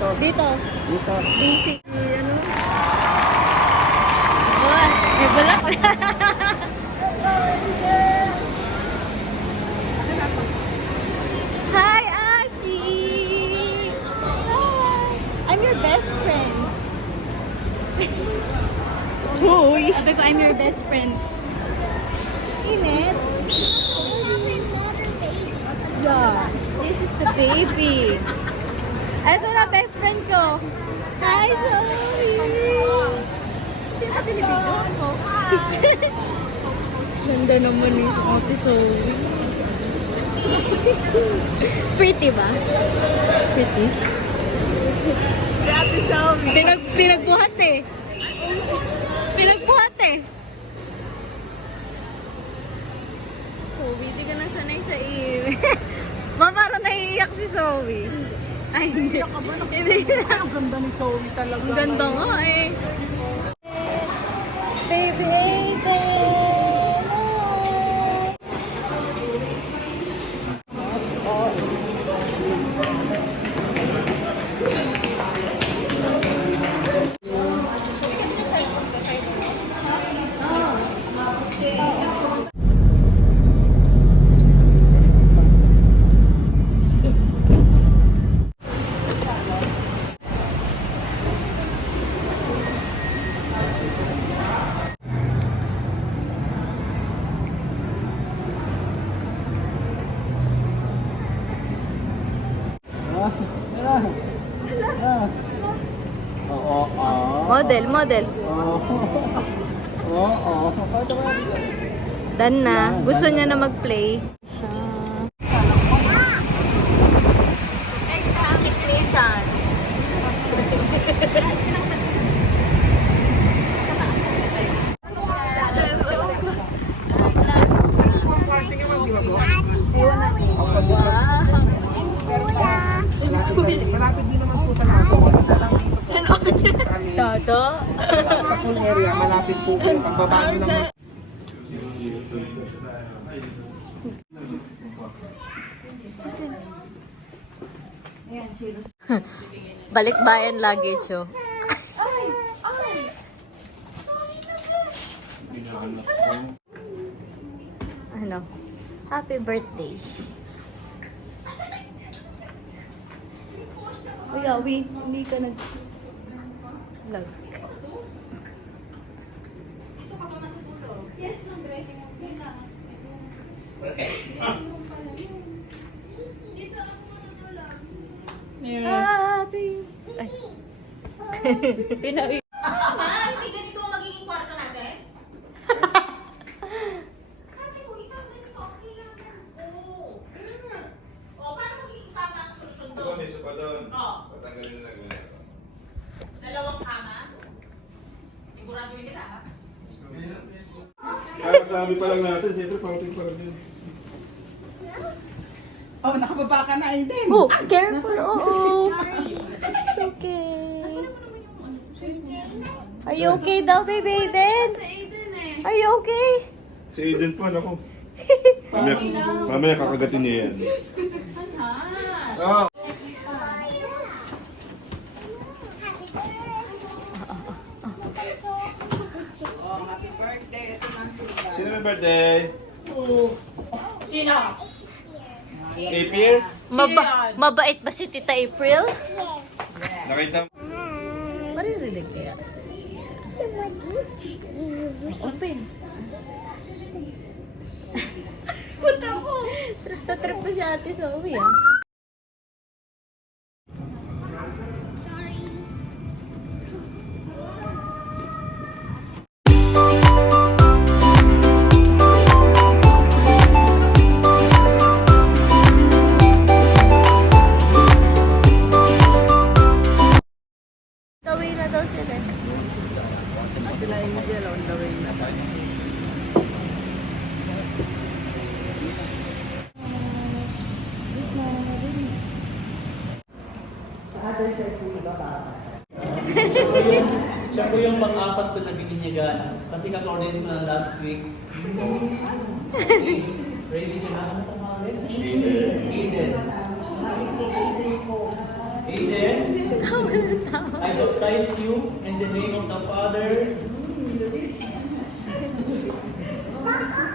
Dito. Dito. Basic. Ano? Oh, may balak. Hi, Ashi! Hi! I'm your best friend. Uy! Sabi ko, I'm your best friend. Init? Yeah. This is the baby. Ito na, best friend ko. Hi, Zoe! Sino ka pinibigyan mo? Ganda naman ni Ate Zoe. Pretty ba? Pretty. Ate Zoe. Pinagbuhat eh. Pinagbuhat eh. Zoe, di ka na sanay sa iyo. Parang naiiyak si Zoe. Ay, hindi. Hindi. Ang ganda ni Zoe talaga. Ang ganda nga eh. Baby Aiden! Model. Oo. Dan na. Gusto niya na mag-play. Chismisan. Malapit din naman po talaga. Todo. Sa pool area, malapit po kayo. Pagbaba nyo naman. Balikbayan luggage, oh. Ano? Happy birthday. Uy, Awi, hindi ka nag... Vlog. Happy... Ay. Pinawi. Hindi ganito ang magiging kwarto natin? Sabi ko, isang ganito, okay lang yan. Oo. O, paano magiging tama ang solusyon doon? May sopa doon. Oo. Patanggalin na lang yun. Dalawang kama? Siguraduhin nila, ha? Kaya sabi pa lang natin, siyempre pauting pa rin yun. Oh, nakababa ka na, Aiden. Oh, careful. Oo. It's okay. Are you okay daw, baby Aiden? Are you okay? Si Aiden po, ako. Mamaya kakagatin niya yan. Oh. Happy birthday. Ito na sila. Sino may birthday? Sino? April? Mabait ba si Tita April? Nakita mo? Maririnig kaya. Open. Punta mo. Tatrip pa si Ate Zoe, ah. Gawin na daw sila. Sila hindi on the way na. Siya po yung pang-apat ko na bininyagan. Kasi ka-coordinate ko na last week. Okay. Ready ka na? Ano pangalan? Eden. Aiden, I baptize you in the name of the Father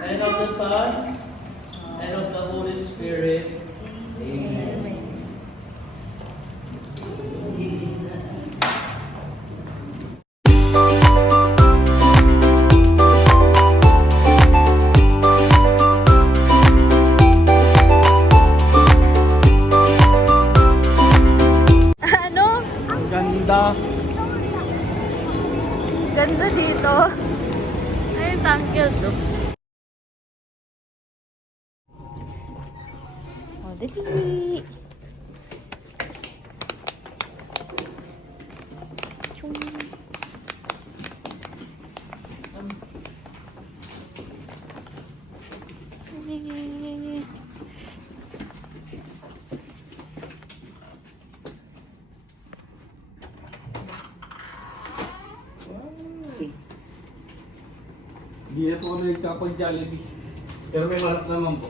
and of the Son and of the Holy Spirit. Amen. Ano? Ang ganda. Ganda dito. Ay, thank you. Oh, dali. Chung. Hindi na po kami nagkapag-Jollibee. Pero may marap naman po.